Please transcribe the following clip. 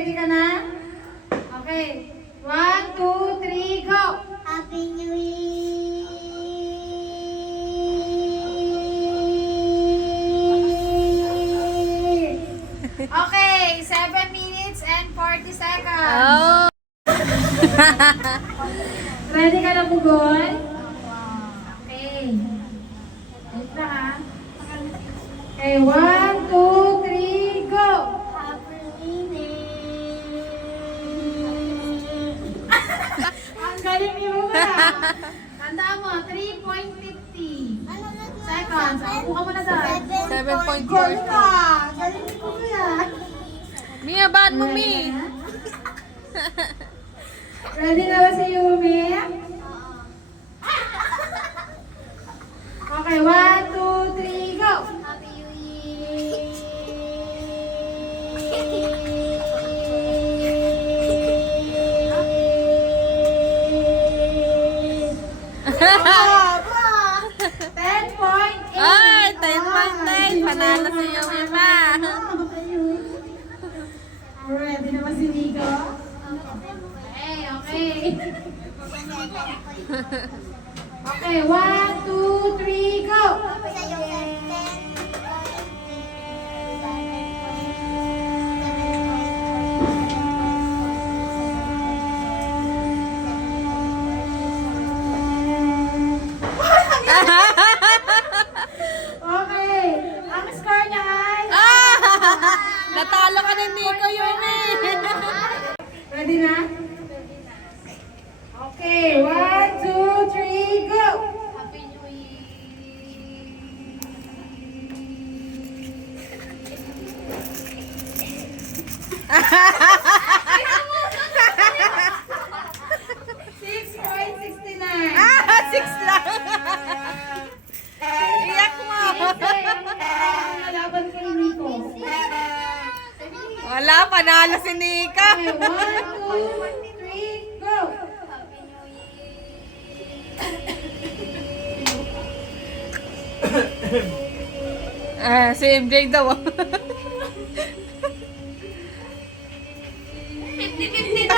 ready ka na? Okay. 1, 2, 3, go! Happy New Year! Okay, 7 minutes and 40 seconds. Oh! Ready ka na, Pugon? Okay. Wait na ha. Okay, 1, 2, 3, go! Happy New Year! Ang galing ni Muna. Tandaan mo, 3.50 seconds. Upo ka muna doon. 7.40. Galing ka. Galing ni Kuya. Mia, ba't mo, Mi? Ready na ba si Yumi? Okay, 1, 2, 3, go! Happy New Year! Bravo! 10.8. Ay, 10.9. Panalo si Yumi pa. Ready na ba si Nico? Okay, okay. Okay, 1, 2, 3, go! Okay, ang score niya ay... Natalo ka ni Nico, Yumi. Ready na? Okay, 1, 2, 3, go! Happy New Ah, 6 lang. Iyak mo. Nalaban kay Nico. Wala, panalo si Nico. Okay, 1, 2, 3, go! Si MJ daw. 50-50 na!